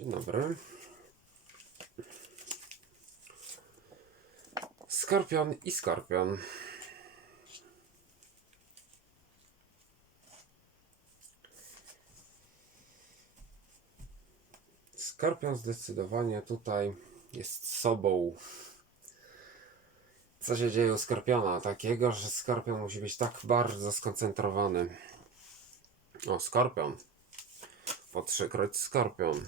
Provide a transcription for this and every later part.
Dzień dobry. Skorpion i skorpion. Skorpion zdecydowanie tutaj jest sobą. Co się dzieje u skorpiona? Takiego, że skorpion musi być tak bardzo skoncentrowany. O, skorpion. Po trzykroć skorpion.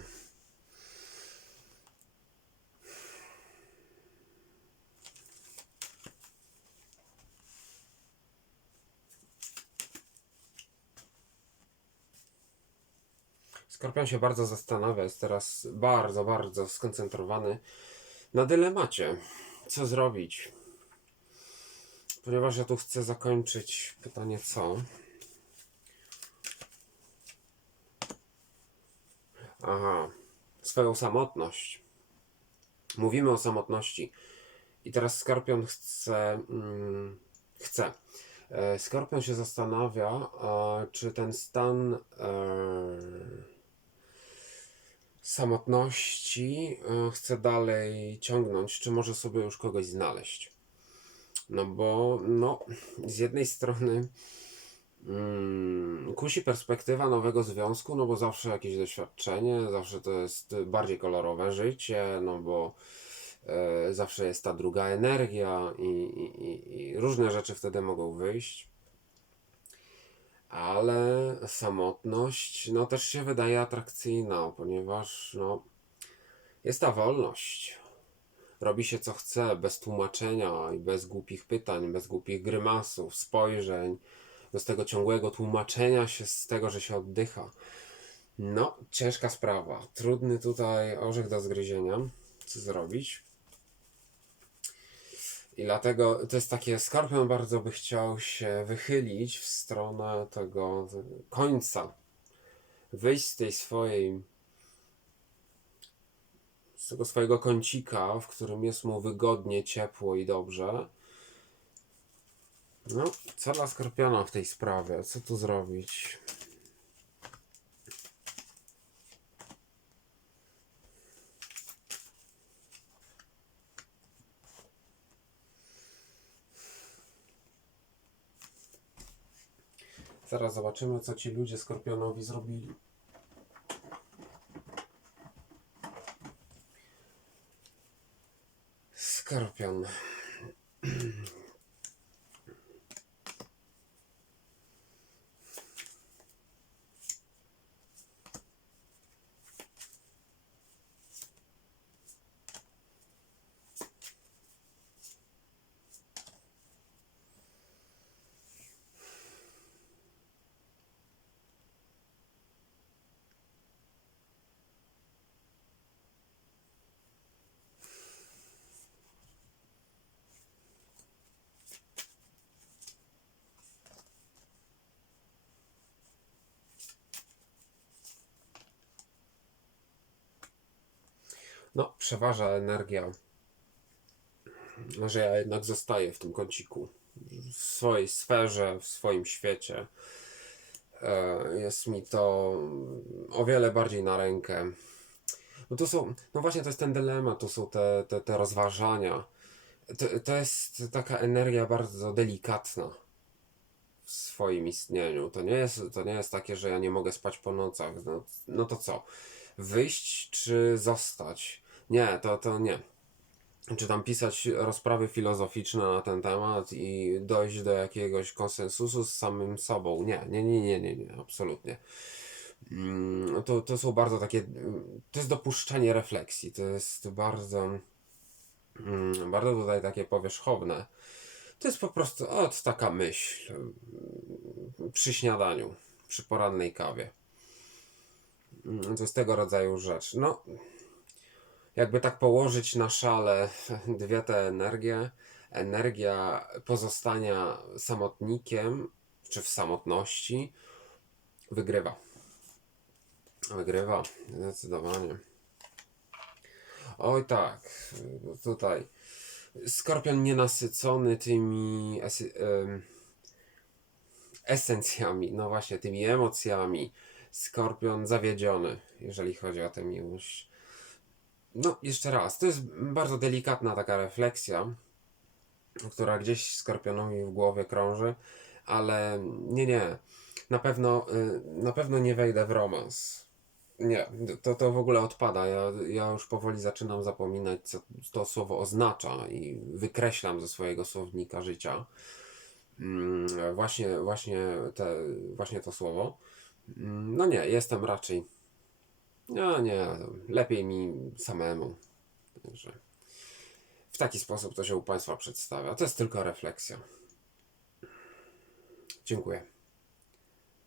Skorpion się bardzo zastanawia, jest teraz bardzo, bardzo skoncentrowany na dylemacie. Co zrobić? Ponieważ ja tu chcę zakończyć pytanie co? Aha, swoją samotność. Mówimy o samotności. I teraz Skorpion chce. Mm, chce. E, Skorpion się zastanawia, czy ten stan e, samotności e, chce dalej ciągnąć, czy może sobie już kogoś znaleźć. No bo, no, z jednej strony mm, kusi perspektywa nowego związku, no bo zawsze jakieś doświadczenie, zawsze to jest bardziej kolorowe życie, no bo e, zawsze jest ta druga energia i, i, i różne rzeczy wtedy mogą wyjść. Ale samotność, no też się wydaje atrakcyjna, ponieważ, no, jest ta wolność. Robi się co chce, bez tłumaczenia i bez głupich pytań, bez głupich grymasów, spojrzeń, bez tego ciągłego tłumaczenia się z tego, że się oddycha. No, ciężka sprawa. Trudny tutaj orzech do zgryzienia. Co zrobić? I dlatego to jest takie, Skorpion bardzo by chciał się wychylić w stronę tego końca. Wyjść z tej swojej z tego swojego kącika, w którym jest mu wygodnie, ciepło i dobrze. No, co dla Skorpiona w tej sprawie? Co tu zrobić? Zaraz zobaczymy, co ci ludzie Skorpionowi zrobili. Skorpion. No, przeważa energia, że ja jednak zostaję w tym kąciku, w swojej sferze, w swoim świecie. E, Jest mi to o wiele bardziej na rękę. No to są, no właśnie to jest ten dylemat, to są te, te, te rozważania. To, to jest taka energia bardzo delikatna w swoim istnieniu. To nie jest, to nie jest takie, że ja nie mogę spać po nocach. No, no to co? Wyjść czy zostać? Nie, to, to nie. Czy tam pisać rozprawy filozoficzne na ten temat i dojść do jakiegoś konsensusu z samym sobą? Nie, nie, nie, nie, nie, nie absolutnie. Mm, To, to są bardzo takie. To jest dopuszczenie refleksji. To jest bardzo. mm, Bardzo tutaj takie powierzchowne. To jest po prostu od taka myśl mm, przy śniadaniu, przy porannej kawie. To jest tego rodzaju rzecz. No, jakby tak położyć na szale dwie te energie, energia pozostania samotnikiem, czy w samotności, wygrywa. Wygrywa, zdecydowanie. Oj tak, tutaj skorpion nienasycony tymi em, esencjami, no właśnie, tymi emocjami, Skorpion zawiedziony, jeżeli chodzi o tę miłość. No, jeszcze raz, to jest bardzo delikatna taka refleksja, która gdzieś Skorpionowi w głowie krąży, ale nie, nie. Na pewno, y, na pewno nie wejdę w romans. Nie, to, to w ogóle odpada. Ja, ja już powoli zaczynam zapominać, co to słowo oznacza i wykreślam ze swojego słownika życia. Mm, Właśnie, właśnie, te, właśnie to słowo. Mm, No nie, jestem raczej. No nie, lepiej mi samemu. Także w taki sposób to się u Państwa przedstawia. To jest tylko refleksja. Dziękuję.